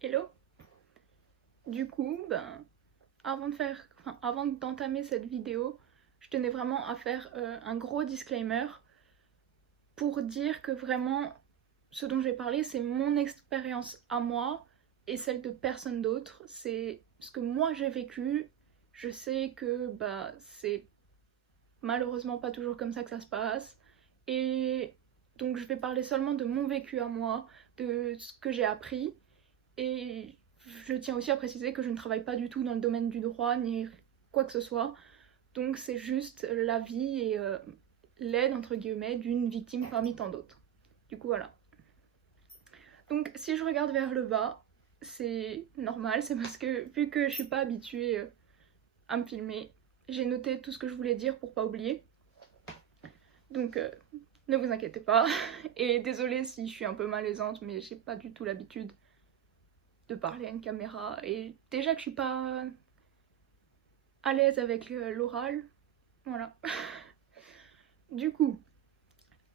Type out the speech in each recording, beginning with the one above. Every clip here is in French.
Hello. Du coup, avant d'entamer cette vidéo, je tenais vraiment à faire un gros disclaimer pour dire que vraiment, ce dont je vais parler, c'est mon expérience à moi et celle de personne d'autre. C'est ce que moi j'ai vécu. Je sais que c'est malheureusement pas toujours comme ça que ça se passe. Et donc je vais parler seulement de mon vécu à moi, de ce que j'ai appris. Et je tiens aussi à préciser que je ne travaille pas du tout dans le domaine du droit ni quoi que ce soit. Donc c'est juste la vie et l'aide entre guillemets d'une victime parmi tant d'autres. Du coup voilà. Donc si je regarde vers le bas, c'est normal, c'est parce que vu que je suis pas habituée à me filmer, j'ai noté tout ce que je voulais dire pour pas oublier. Donc ne vous inquiétez pas. Et désolée si je suis un peu malaisante, mais j'ai pas du tout l'habitude de parler à une caméra. Et déjà que je suis pas à l'aise avec l'oral, voilà. Du coup,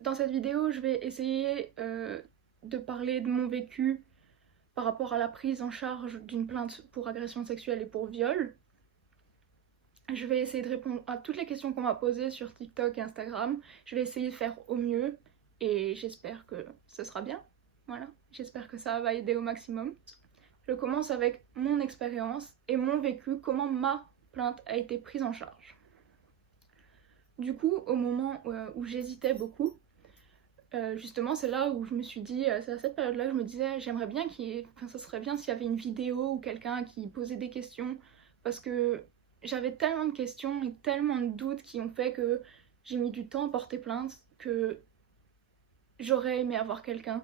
dans cette vidéo, je vais essayer de parler de mon vécu par rapport à la prise en charge d'une plainte pour agression sexuelle et pour viol. Je vais essayer de répondre à toutes les questions qu'on m'a posées sur TikTok et Instagram. Je vais essayer de faire au mieux et j'espère que ce sera bien. Voilà, j'espère que ça va aider au maximum. Je commence avec mon expérience et mon vécu, comment ma plainte a été prise en charge. Du coup, au moment où j'hésitais beaucoup, justement c'est là où je me suis dit, c'est à cette période-là que je me disais j'aimerais bien ça serait bien s'il y avait une vidéo ou quelqu'un qui posait des questions, parce que j'avais tellement de questions et tellement de doutes qui ont fait que j'ai mis du temps à porter plainte, que j'aurais aimé avoir quelqu'un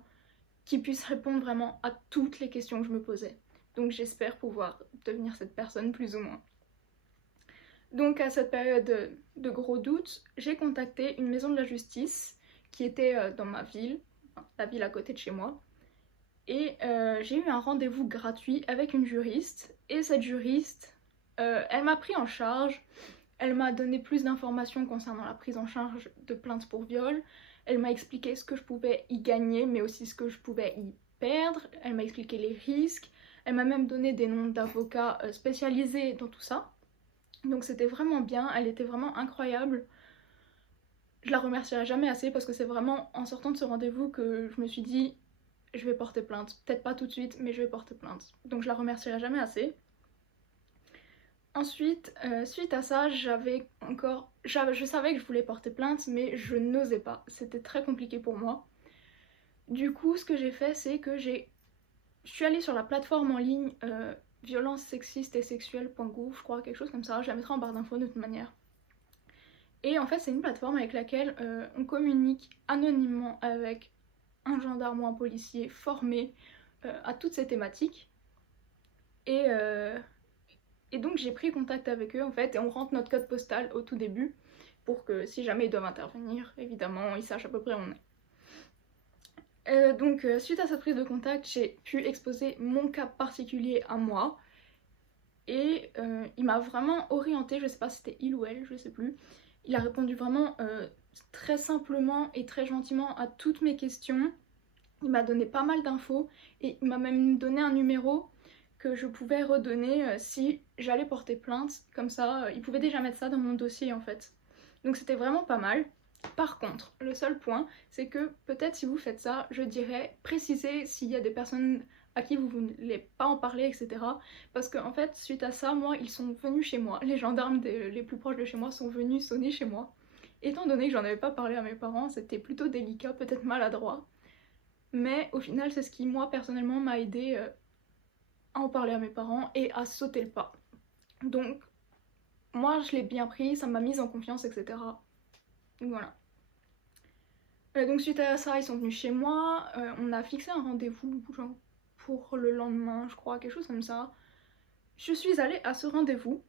qui puisse répondre vraiment à toutes les questions que je me posais. Donc j'espère pouvoir devenir cette personne plus ou moins. Donc à cette période de gros doutes, j'ai contacté une maison de la justice qui était dans ma ville, la ville à côté de chez moi. Et j'ai eu un rendez-vous gratuit avec une juriste. Et cette juriste, elle m'a pris en charge. Elle m'a donné plus d'informations concernant la prise en charge de plaintes pour viol. Elle m'a expliqué ce que je pouvais y gagner, mais aussi ce que je pouvais y perdre. Elle m'a expliqué les risques. Elle m'a même donné des noms d'avocats spécialisés dans tout ça. Donc c'était vraiment bien, elle était vraiment incroyable. Je la remercierai jamais assez parce que c'est vraiment en sortant de ce rendez-vous que je me suis dit je vais porter plainte. Peut-être pas tout de suite, mais je vais porter plainte. Donc je la remercierai jamais assez. Ensuite, suite à ça, je savais que je voulais porter plainte, mais je n'osais pas. C'était très compliqué pour moi. Du coup, ce que j'ai fait, c'est que je suis allée sur la plateforme en ligne violence sexiste et sexuelle.gouv, je crois, quelque chose comme ça. Je la mettrai en barre d'infos de toute manière. Et en fait, c'est une plateforme avec laquelle on communique anonymement avec un gendarme ou un policier formé à toutes ces thématiques. Et donc j'ai pris contact avec eux en fait, et on rentre notre code postal au tout début pour que si jamais ils doivent intervenir, évidemment, ils sachent à peu près où on est. Donc suite à cette prise de contact, j'ai pu exposer mon cas particulier à moi. Et il m'a vraiment orientée, je sais pas si c'était il ou elle, je sais plus. Il a répondu vraiment très simplement et très gentiment à toutes mes questions. Il m'a donné pas mal d'infos et il m'a même donné un numéro que je pouvais redonner si j'allais porter plainte. Comme ça, il pouvait déjà mettre ça dans mon dossier en fait. Donc c'était vraiment pas mal. Par contre, le seul point, c'est que peut-être si vous faites ça, je dirais précisez s'il y a des personnes à qui vous ne voulez pas en parler, etc. Parce qu'en fait, suite à ça, moi, ils sont venus chez moi. Les gendarmes les plus proches de chez moi sont venus sonner chez moi. Étant donné que j'en avais pas parlé à mes parents, c'était plutôt délicat, peut-être maladroit. Mais au final, c'est ce qui, moi, personnellement, m'a aidé à en parler à mes parents et à sauter le pas. Donc, moi, je l'ai bien pris, ça m'a mise en confiance, etc. Donc voilà. Donc suite à ça, ils sont venus chez moi, on a fixé un rendez-vous genre pour le lendemain, je crois, quelque chose comme ça. Je suis allée à ce rendez-vous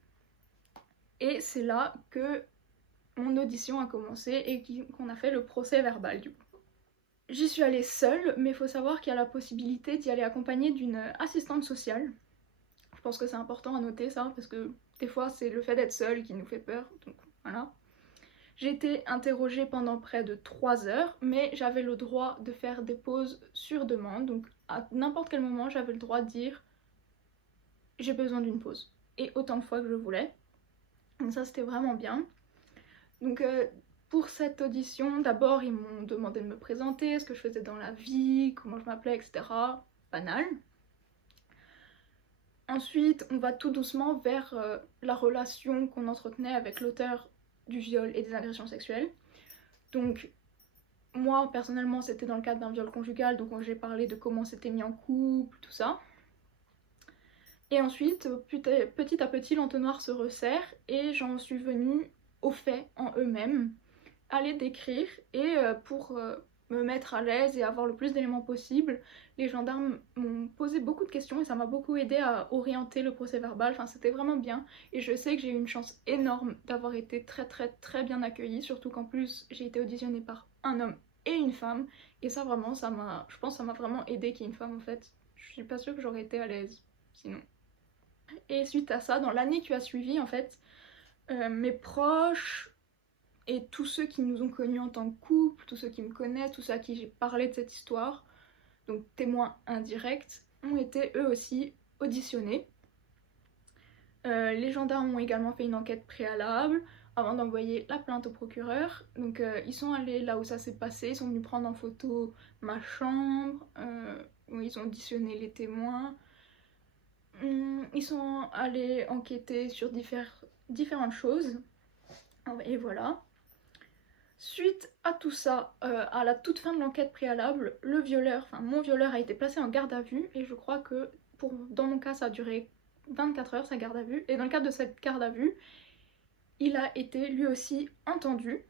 et c'est là que mon audition a commencé et qu'on a fait le procès verbal du coup. J'y suis allée seule, mais il faut savoir qu'il y a la possibilité d'y aller accompagnée d'une assistante sociale. Je pense que c'est important à noter ça parce que des fois c'est le fait d'être seule qui nous fait peur, donc voilà. J'ai été interrogée pendant près de 3 heures, mais j'avais le droit de faire des pauses sur demande, donc à n'importe quel moment j'avais le droit de dire j'ai besoin d'une pause, et autant de fois que je voulais. Donc ça c'était vraiment bien. Donc pour cette audition, d'abord ils m'ont demandé de me présenter, ce que je faisais dans la vie, comment je m'appelais, etc. Banal. Ensuite, on va tout doucement vers la relation qu'on entretenait avec l'auteur du viol et des agressions sexuelles. Donc moi personnellement c'était dans le cadre d'un viol conjugal, donc j'ai parlé de comment c'était mis en couple, tout ça. Et ensuite, petit à petit, l'entonnoir se resserre et j'en suis venue aux faits en eux-mêmes, à les décrire et pour me mettre à l'aise et avoir le plus d'éléments possible, les gendarmes m'ont posé beaucoup de questions et ça m'a beaucoup aidé à orienter le procès verbal, enfin c'était vraiment bien et je sais que j'ai eu une chance énorme d'avoir été très bien accueillie, surtout qu'en plus j'ai été auditionnée par un homme et une femme et ça vraiment, je pense que ça m'a vraiment aidé qu'il y ait une femme en fait, je suis pas sûre que j'aurais été à l'aise sinon. Et suite à ça, dans l'année qui a suivi, en fait, mes proches et tous ceux qui nous ont connus en tant que couple, tous ceux qui me connaissent, tous ceux à qui j'ai parlé de cette histoire, donc témoins indirects, ont été eux aussi auditionnés. Les gendarmes ont également fait une enquête préalable avant d'envoyer la plainte au procureur. Donc ils sont allés là où ça s'est passé, ils sont venus prendre en photo ma chambre, où ils ont auditionné les témoins. Ils sont allés enquêter sur différentes choses. Et voilà. Suite à tout ça, à la toute fin de l'enquête préalable, le violeur, enfin mon violeur a été placé en garde à vue et je crois que dans mon cas ça a duré 24 heures sa garde à vue et dans le cadre de cette garde à vue, il a été lui aussi entendu.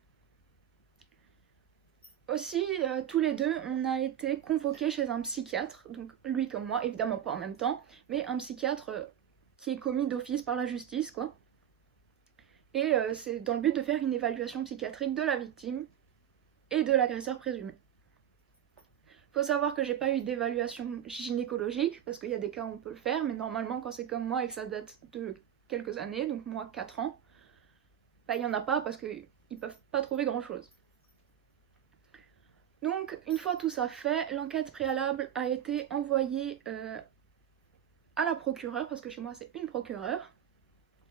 Aussi, tous les deux, on a été convoqués chez un psychiatre, donc lui comme moi, évidemment pas en même temps, mais un psychiatre qui est commis d'office par la justice, quoi. Et c'est dans le but de faire une évaluation psychiatrique de la victime et de l'agresseur présumé. Faut savoir que j'ai pas eu d'évaluation gynécologique, parce qu'il y a des cas où on peut le faire, mais normalement quand c'est comme moi et que ça date de quelques années, donc moi 4 ans, bah il y en a pas parce qu'ils peuvent pas trouver grand chose. Donc une fois tout ça fait, l'enquête préalable a été envoyée à la procureure, parce que chez moi c'est une procureure.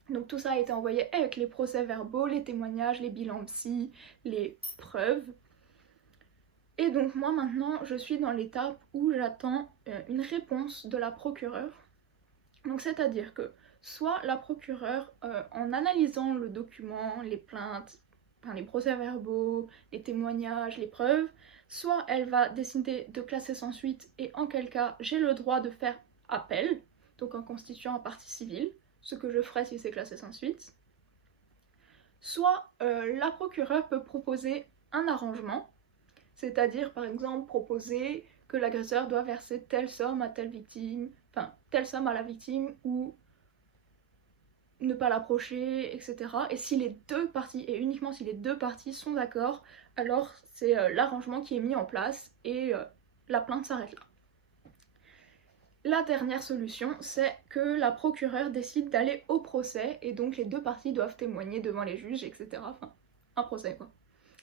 Donc tout ça a été envoyé avec les procès-verbaux, les témoignages, les bilans psy, les preuves. Et donc moi maintenant je suis dans l'étape où j'attends une réponse de la procureure. Donc c'est-à-dire que soit la procureure, en analysant le document, les plaintes, enfin les procès-verbaux, les témoignages, les preuves, soit elle va décider de classer sans suite et en quel cas j'ai le droit de faire appel, donc en constituant un partie civile, ce que je ferai si c'est classé sans suite. Soit la procureure peut proposer un arrangement, c'est-à-dire par exemple proposer que l'agresseur doit verser telle somme à telle victime, enfin telle somme à la victime ou ne pas l'approcher, etc. Et si les deux parties, et uniquement si les deux parties sont d'accord, alors c'est l'arrangement qui est mis en place et la plainte s'arrête là. La dernière solution, c'est que la procureure décide d'aller au procès et donc les deux parties doivent témoigner devant les juges, etc. Enfin, un procès quoi.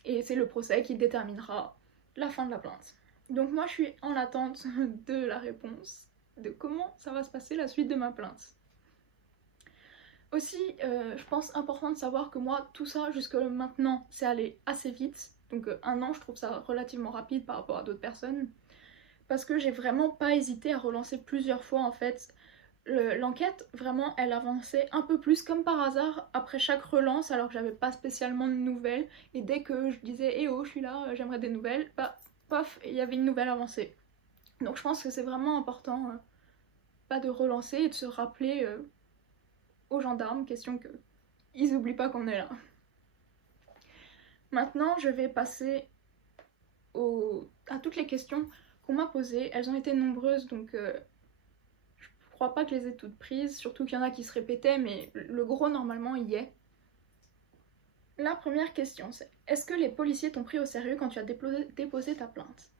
Et c'est le procès qui déterminera la fin de la plainte. Donc moi je suis en attente de la réponse de comment ça va se passer la suite de ma plainte. Aussi, je pense important de savoir que moi, tout ça jusque maintenant, c'est allé assez vite. Donc 1 an, je trouve ça relativement rapide par rapport à d'autres personnes. Parce que j'ai vraiment pas hésité à relancer plusieurs fois en fait. L'enquête, vraiment, elle avançait un peu plus comme par hasard après chaque relance, alors que j'avais pas spécialement de nouvelles. Et dès que je disais eh oh, je suis là, j'aimerais des nouvelles, bah paf, il y avait une nouvelle avancée. Donc je pense que c'est vraiment important pas de relancer et de se rappeler aux gendarmes, question que ils n'oublient pas qu'on est là. Maintenant, je vais passer à toutes les questions qu'on m'a posées. Elles ont été nombreuses, donc je crois pas que je les ai toutes prises, surtout qu'il y en a qui se répétaient, mais le gros, normalement, y est. La première question, c'est est-ce que les policiers t'ont pris au sérieux quand tu as déposé ta plainte?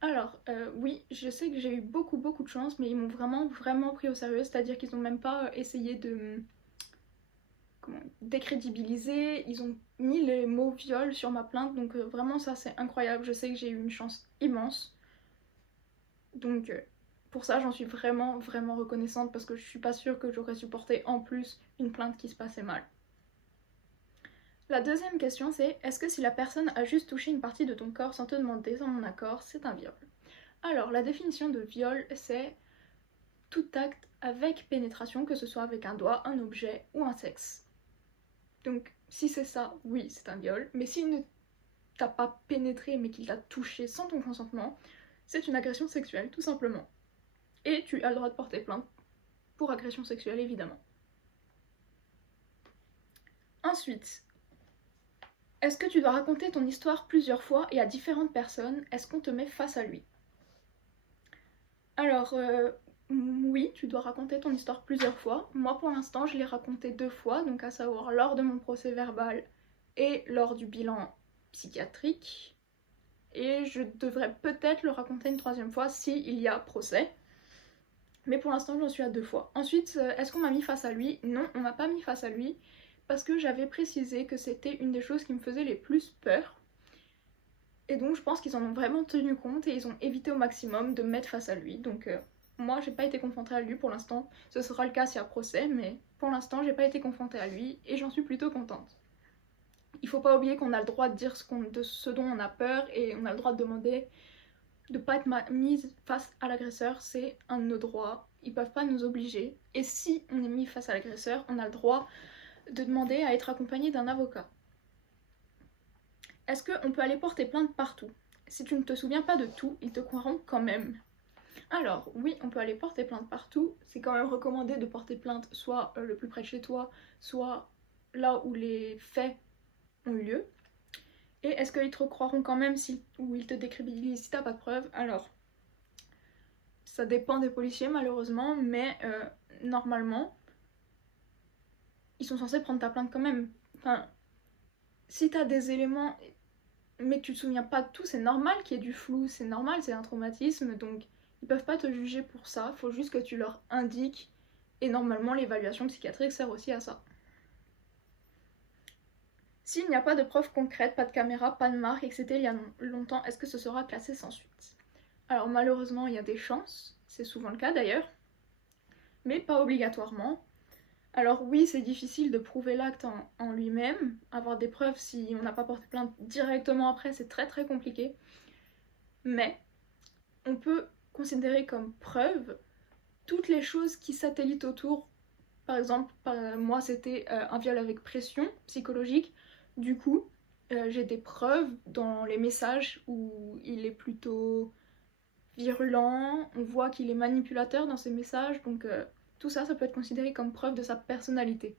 Alors, oui, je sais que j'ai eu beaucoup de chance, mais ils m'ont vraiment pris au sérieux, c'est-à-dire qu'ils n'ont même pas essayé de décrédibilisé, ils ont mis les mots viol sur ma plainte, donc vraiment ça c'est incroyable, je sais que j'ai eu une chance immense. Donc pour ça j'en suis vraiment reconnaissante parce que je suis pas sûre que j'aurais supporté en plus une plainte qui se passait mal. La deuxième question c'est, est-ce que si la personne a juste touché une partie de ton corps sans te demander son accord, c'est un viol? Alors la définition de viol c'est tout acte avec pénétration, que ce soit avec un doigt, un objet ou un sexe. Donc si c'est ça, oui c'est un viol, mais s'il ne t'a pas pénétré mais qu'il t'a touché sans ton consentement, c'est une agression sexuelle tout simplement. Et tu as le droit de porter plainte pour agression sexuelle évidemment. Ensuite, est-ce que tu dois raconter ton histoire plusieurs fois et à différentes personnes? Est-ce qu'on te met face à lui? Alors, oui, tu dois raconter ton histoire plusieurs fois. Moi, pour l'instant, je l'ai raconté 2 fois, donc à savoir lors de mon procès verbal et lors du bilan psychiatrique. Et je devrais peut-être le raconter une 3e fois s'il y a procès. Mais pour l'instant, j'en suis à 2 fois. Ensuite, est-ce qu'on m'a mis face à lui? Non, on m'a pas mis face à lui, parce que j'avais précisé que c'était une des choses qui me faisait les plus peur. Et donc je pense qu'ils en ont vraiment tenu compte et ils ont évité au maximum de me mettre face à lui. Donc moi j'ai pas été confrontée à lui pour l'instant. Ce sera le cas s'il y a procès, mais pour l'instant j'ai pas été confrontée à lui et j'en suis plutôt contente. Il faut pas oublier qu'on a le droit de dire de ce dont on a peur et on a le droit de demander de pas être mise face à l'agresseur, c'est un de nos droits. Ils peuvent pas nous obliger. Et si on est mis face à l'agresseur, on a le droit de demander à être accompagné d'un avocat. Est-ce qu'on peut aller porter plainte partout? Si tu ne te souviens pas de tout, ils te croiront quand même. Alors, oui, on peut aller porter plainte partout. C'est quand même recommandé de porter plainte soit le plus près de chez toi, soit là où les faits ont eu lieu. Et est-ce qu'ils te croiront quand même ou ils te décrédibilisent si t'as pas de preuves? Alors, ça dépend des policiers malheureusement, mais normalement, ils sont censés prendre ta plainte quand même. Enfin, si t'as des éléments mais que tu te souviens pas de tout, c'est normal qu'il y ait du flou, c'est normal, c'est un traumatisme, donc ils peuvent pas te juger pour ça, faut juste que tu leur indiques, et normalement l'évaluation psychiatrique sert aussi à ça. S'il n'y a pas de preuves concrètes, pas de caméra, pas de marque, et que c'était il y a longtemps, est-ce que ce sera classé sans suite? Alors malheureusement il y a des chances, c'est souvent le cas d'ailleurs, mais pas obligatoirement. Alors oui, c'est difficile de prouver l'acte en lui-même, avoir des preuves si on n'a pas porté plainte directement après, c'est très compliqué. Mais on peut considérer comme preuve toutes les choses qui satellitent autour. Par exemple, moi c'était un viol avec pression psychologique, du coup j'ai des preuves dans les messages où il est plutôt virulent, on voit qu'il est manipulateur dans ses messages, donc tout ça, ça peut être considéré comme preuve de sa personnalité.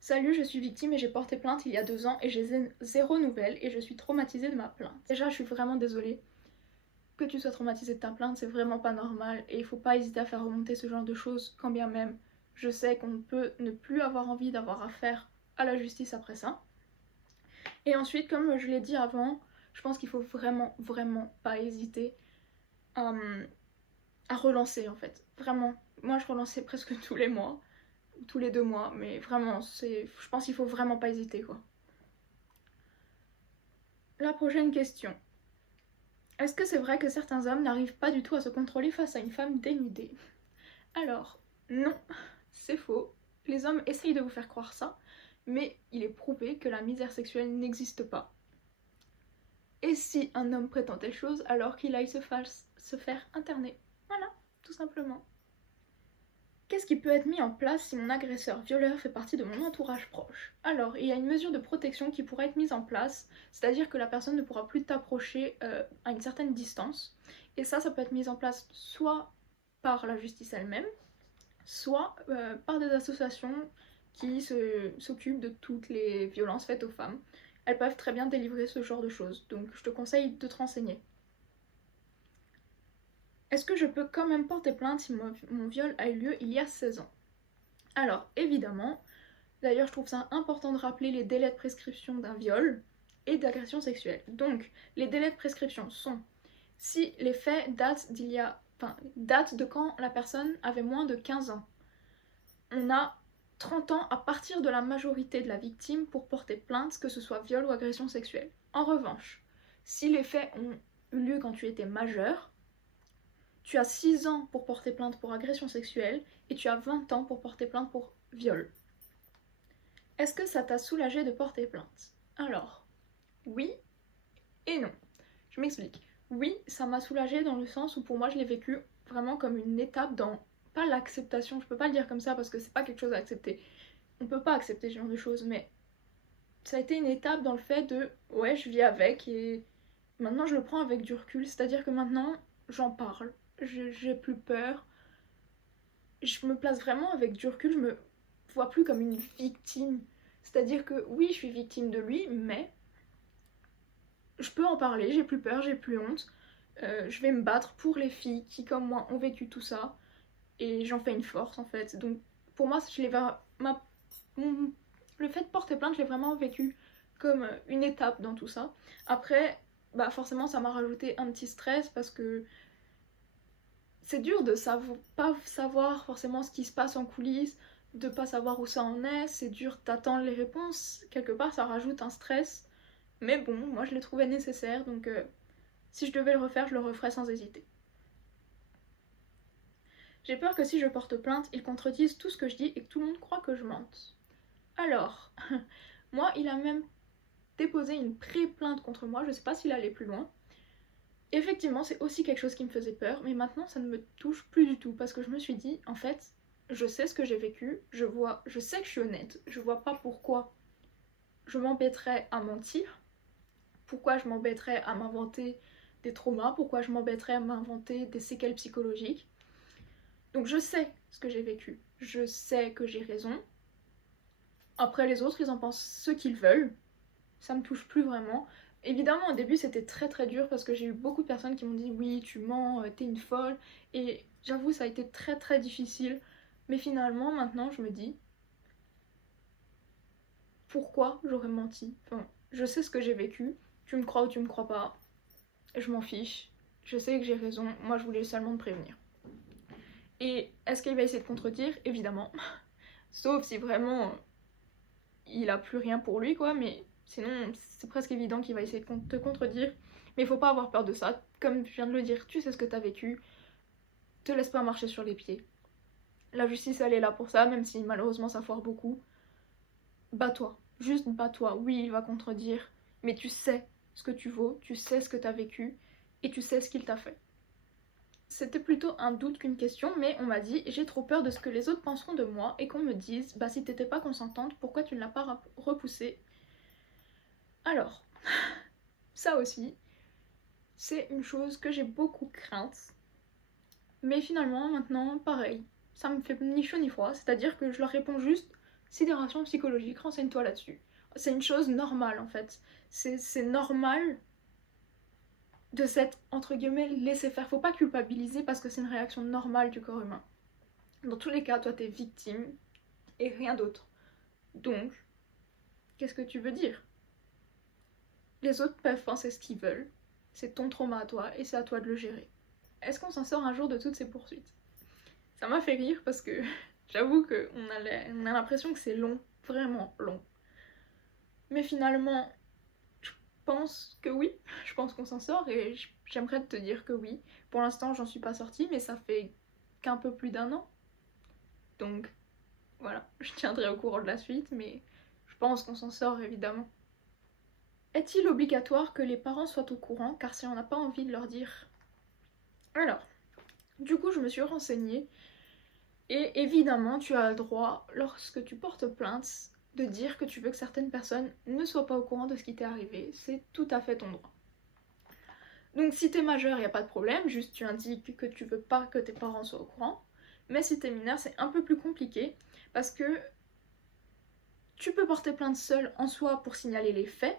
Salut, je suis victime et j'ai porté plainte il y a 2 ans et j'ai 0 nouvelles et je suis traumatisée de ma plainte. Déjà, je suis vraiment désolée. Que tu sois traumatisée de ta plainte, c'est vraiment pas normal et il faut pas hésiter à faire remonter ce genre de choses, quand bien même je sais qu'on peut ne plus avoir envie d'avoir affaire à la justice après ça. Et ensuite, comme je l'ai dit avant, je pense qu'il faut vraiment pas hésiter à relancer en fait. Vraiment. Moi je relançais presque tous les mois, tous les 2 mois, mais vraiment, je pense qu'il faut vraiment pas hésiter quoi. La prochaine question. Est-ce que c'est vrai que certains hommes n'arrivent pas du tout à se contrôler face à une femme dénudée? Alors, non, c'est faux. Les hommes essayent de vous faire croire ça, mais il est prouvé que la misère sexuelle n'existe pas. Et si un homme prétend telle chose, alors qu'il aille se faire interner. Voilà, tout simplement. Qu'est-ce qui peut être mis en place si mon agresseur violeur fait partie de mon entourage proche? Alors, il y a une mesure de protection qui pourrait être mise en place, c'est-à-dire que la personne ne pourra plus t'approcher à une certaine distance. Et ça peut être mis en place soit par la justice elle-même, soit par des associations qui s'occupent de toutes les violences faites aux femmes. Elles peuvent très bien délivrer ce genre de choses, donc je te conseille de te renseigner. Est-ce que je peux quand même porter plainte si mon viol a eu lieu il y a 16 ans? Alors, évidemment, d'ailleurs je trouve ça important de rappeler les délais de prescription d'un viol et d'agression sexuelle. Donc, les délais de prescription sont si les faits datent de quand la personne avait moins de 15 ans. On a 30 ans à partir de la majorité de la victime pour porter plainte, que ce soit viol ou agression sexuelle. En revanche, si les faits ont eu lieu quand tu étais majeur, tu as 6 ans pour porter plainte pour agression sexuelle et tu as 20 ans pour porter plainte pour viol. Est-ce que ça t'a soulagé de porter plainte? Alors, oui et non. Je m'explique. Oui, ça m'a soulagée dans le sens où pour moi je l'ai vécu vraiment comme une étape dans, pas l'acceptation, je peux pas le dire comme ça parce que c'est pas quelque chose à accepter. On peut pas accepter ce genre de choses, mais ça a été une étape dans le fait de ouais, je vis avec et maintenant je le prends avec du recul, c'est-à-dire que maintenant j'en parle, j'ai plus peur, je me place vraiment avec du recul, je me vois plus comme une victime, c'est-à-dire que oui, je suis victime de lui, mais je peux en parler, j'ai plus peur, j'ai plus honte, je vais me battre pour les filles qui comme moi ont vécu tout ça et j'en fais une force en fait. Donc pour moi, le fait de porter plainte, je l'ai vraiment vécu comme une étape dans tout ça. Après, bah forcément ça m'a rajouté un petit stress parce que c'est dur de pas savoir forcément ce qui se passe en coulisses, de pas savoir où ça en est, c'est dur d'attendre les réponses, quelque part ça rajoute un stress, mais bon, moi je l'ai trouvé nécessaire, donc si je devais le refaire, je le referais sans hésiter. J'ai peur que si je porte plainte, ils contredisent tout ce que je dis et que tout le monde croit que je mente. Alors, moi il a même déposé une pré-plainte contre moi, je sais pas s'il allait plus loin. Effectivement, c'est aussi quelque chose qui me faisait peur, mais maintenant ça ne me touche plus du tout parce que je me suis dit, en fait, je sais ce que j'ai vécu, je sais que je suis honnête, je vois pas pourquoi je m'embêterais à mentir, pourquoi je m'embêterais à m'inventer des traumas, pourquoi je m'embêterais à m'inventer des séquelles psychologiques. Donc je sais ce que j'ai vécu, je sais que j'ai raison. Après les autres, ils en pensent ce qu'ils veulent, ça me touche plus vraiment. Évidemment, au début, c'était très très dur parce que j'ai eu beaucoup de personnes qui m'ont dit oui, tu mens, t'es une folle. Et j'avoue, ça a été très très difficile. Mais finalement, maintenant, je me dis pourquoi j'aurais menti. Enfin, je sais ce que j'ai vécu. Tu me crois ou tu me crois pas. Je m'en fiche. Je sais que j'ai raison. Moi, je voulais seulement te prévenir. Et est-ce qu'il va essayer de contredire? Évidemment. Sauf si vraiment il a plus rien pour lui, quoi. Mais sinon, c'est presque évident qu'il va essayer de te contredire. Mais il faut pas avoir peur de ça. Comme je viens de le dire, tu sais ce que t'as vécu. Te laisse pas marcher sur les pieds. La justice, elle est là pour ça, même si malheureusement ça foire beaucoup. Bats-toi. Juste bats-toi. Oui, il va contredire. Mais tu sais ce que tu vaux, tu sais ce que t'as vécu, et tu sais ce qu'il t'a fait. C'était plutôt un doute qu'une question, mais on m'a dit j'ai trop peur de ce que les autres penseront de moi et qu'on me dise bah si t'étais pas consentante, pourquoi tu ne l'as pas repoussé? Alors, ça aussi, c'est une chose que j'ai beaucoup crainte. Mais finalement, maintenant, pareil, ça me fait ni chaud ni froid, c'est-à-dire que je leur réponds juste sidération psychologique, renseigne-toi là-dessus. C'est une chose normale en fait. C'est normal de s'être, entre guillemets, laissé faire. Faut pas culpabiliser parce que c'est une réaction normale du corps humain. Dans tous les cas, toi t'es victime et rien d'autre. Donc, qu'est-ce que tu veux dire? Les autres peuvent penser ce qu'ils veulent. C'est ton trauma à toi et c'est à toi de le gérer. Est-ce qu'on s'en sort un jour de toutes ces poursuites? Ça m'a fait rire parce que j'avoue qu'on a l'impression que c'est long, vraiment long. Mais finalement, je pense que oui, je pense qu'on s'en sort et j'aimerais te dire que oui. Pour l'instant, j'en suis pas sortie, mais ça fait qu'un peu plus d'1 an. Donc voilà, je tiendrai au courant de la suite, mais je pense qu'on s'en sort évidemment. Est-il obligatoire que les parents soient au courant, car si on n'a pas envie de leur dire? Alors, du coup, je me suis renseignée. Et évidemment, tu as le droit, lorsque tu portes plainte, de dire que tu veux que certaines personnes ne soient pas au courant de ce qui t'est arrivé. C'est tout à fait ton droit. Donc si t'es majeur, il n'y a pas de problème, juste tu indiques que tu veux pas que tes parents soient au courant. Mais si t'es mineur, c'est un peu plus compliqué, parce que tu peux porter plainte seul en soi pour signaler les faits,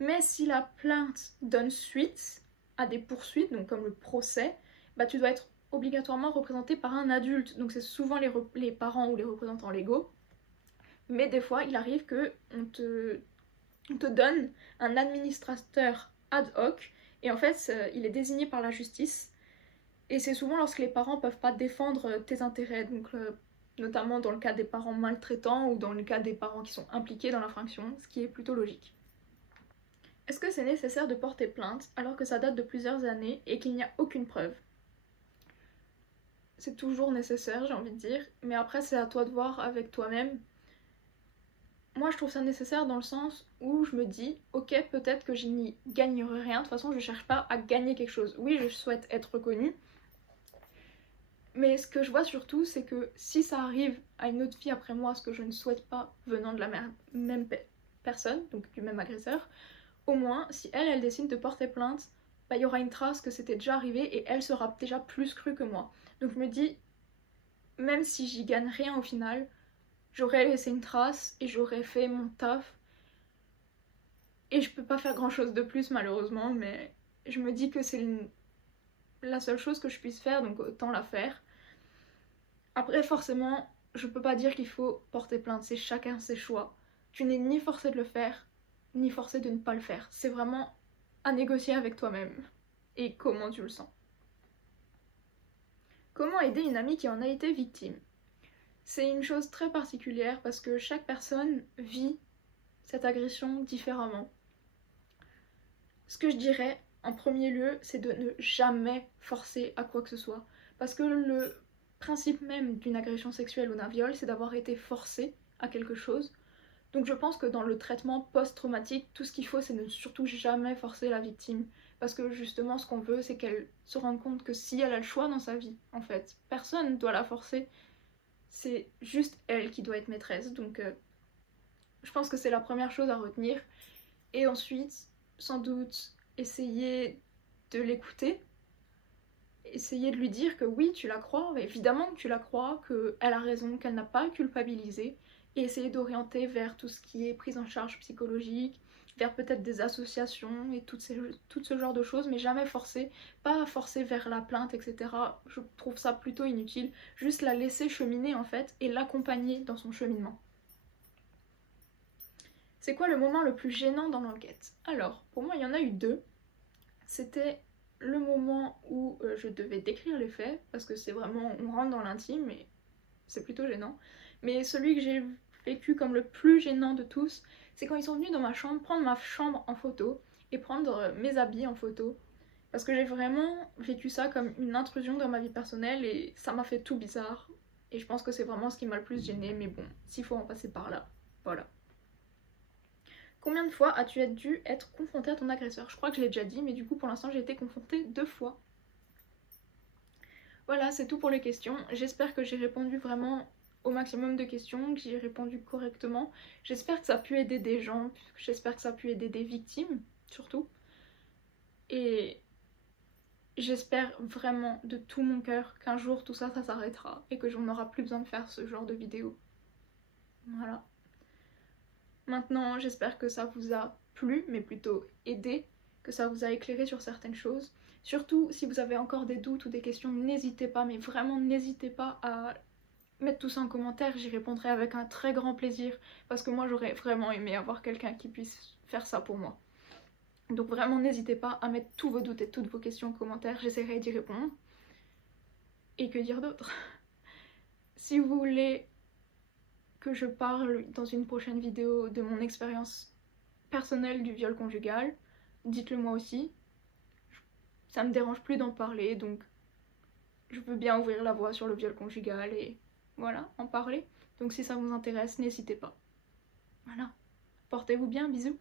mais si la plainte donne suite à des poursuites, donc comme le procès, bah tu dois être obligatoirement représenté par un adulte, donc c'est souvent les parents ou les représentants légaux, mais des fois il arrive que on te donne un administrateur ad hoc, et en fait il est désigné par la justice, et c'est souvent lorsque les parents peuvent pas défendre tes intérêts, donc notamment dans le cas des parents maltraitants ou dans le cas des parents qui sont impliqués dans l'infraction, ce qui est plutôt logique. Est-ce que c'est nécessaire de porter plainte alors que ça date de plusieurs années et qu'il n'y a aucune preuve? C'est toujours nécessaire, j'ai envie de dire, mais après c'est à toi de voir avec toi-même. Moi je trouve ça nécessaire dans le sens où je me dis, ok, peut-être que je n'y gagnerai rien, de toute façon je cherche pas à gagner quelque chose. Oui, je souhaite être reconnue, mais ce que je vois surtout, c'est que si ça arrive à une autre fille après moi, ce que je ne souhaite pas venant de la même personne, donc du même agresseur, au moins, si elle décide de porter plainte, bah, il y aura une trace que c'était déjà arrivé et elle sera déjà plus crue que moi. Donc je me dis, même si j'y gagne rien au final, j'aurais laissé une trace et j'aurais fait mon taf. Et je peux pas faire grand chose de plus malheureusement, mais je me dis que c'est la seule chose que je puisse faire, donc autant la faire. Après forcément, je peux pas dire qu'il faut porter plainte, c'est chacun ses choix. Tu n'es ni forcé de le faire, ni forcé de ne pas le faire. C'est vraiment à négocier avec toi-même et comment tu le sens. Comment aider une amie qui en a été victime? C'est une chose très particulière parce que chaque personne vit cette agression différemment. Ce que je dirais en premier lieu, c'est de ne jamais forcer à quoi que ce soit. Parce que le principe même d'une agression sexuelle ou d'un viol, c'est d'avoir été forcé à quelque chose. Donc je pense que dans le traitement post-traumatique, tout ce qu'il faut, c'est ne surtout jamais forcer la victime. Parce que justement, ce qu'on veut, c'est qu'elle se rende compte que si elle a le choix dans sa vie, en fait, personne ne doit la forcer. C'est juste elle qui doit être maîtresse. Donc je pense que c'est la première chose à retenir. Et ensuite, sans doute, essayer de l'écouter. Essayer de lui dire que oui, tu la crois, évidemment que tu la crois, qu'elle a raison, qu'elle n'a pas à culpabiliser. Et essayer d'orienter vers tout ce qui est prise en charge psychologique, vers peut-être des associations et tout ce genre de choses, mais jamais forcer, pas forcer vers la plainte, etc. Je trouve ça plutôt inutile, juste la laisser cheminer en fait et l'accompagner dans son cheminement. C'est quoi le moment le plus gênant dans l'enquête? Alors, pour moi, il y en a eu deux. C'était le moment où je devais décrire les faits, parce que c'est vraiment, on rentre dans l'intime et c'est plutôt gênant. Mais celui que j'ai vécu comme le plus gênant de tous, c'est quand ils sont venus dans ma chambre, prendre ma chambre en photo et prendre mes habits en photo. Parce que j'ai vraiment vécu ça comme une intrusion dans ma vie personnelle et ça m'a fait tout bizarre. Et je pense que c'est vraiment ce qui m'a le plus gêné, mais bon, s'il faut en passer par là, voilà. Combien de fois as-tu dû être confrontée à ton agresseur? Je crois que je l'ai déjà dit, mais du coup pour l'instant j'ai été confrontée 2 fois. Voilà, c'est tout pour les questions. J'espère que j'ai répondu vraiment au maximum de questions, que j'ai répondu correctement. J'espère que ça a pu aider des gens, j'espère que ça a pu aider des victimes, surtout. Et j'espère vraiment de tout mon cœur qu'un jour tout ça, ça s'arrêtera et que j'en aurai plus besoin de faire ce genre de vidéos. Voilà. Maintenant, j'espère que ça vous a plu, mais plutôt aidé, que ça vous a éclairé sur certaines choses. Surtout, si vous avez encore des doutes ou des questions, n'hésitez pas, mais vraiment n'hésitez pas à mettre tout ça en commentaire, j'y répondrai avec un très grand plaisir, parce que moi j'aurais vraiment aimé avoir quelqu'un qui puisse faire ça pour moi. Donc vraiment n'hésitez pas à mettre tous vos doutes et toutes vos questions en commentaire, j'essaierai d'y répondre. Et que dire d'autre? Si vous voulez que je parle dans une prochaine vidéo de mon expérience personnelle du viol conjugal, dites-le moi aussi. Ça me dérange plus d'en parler, donc je veux bien ouvrir la voie sur le viol conjugal et voilà, en parler. Donc si ça vous intéresse, n'hésitez pas. Voilà. Portez-vous bien, bisous.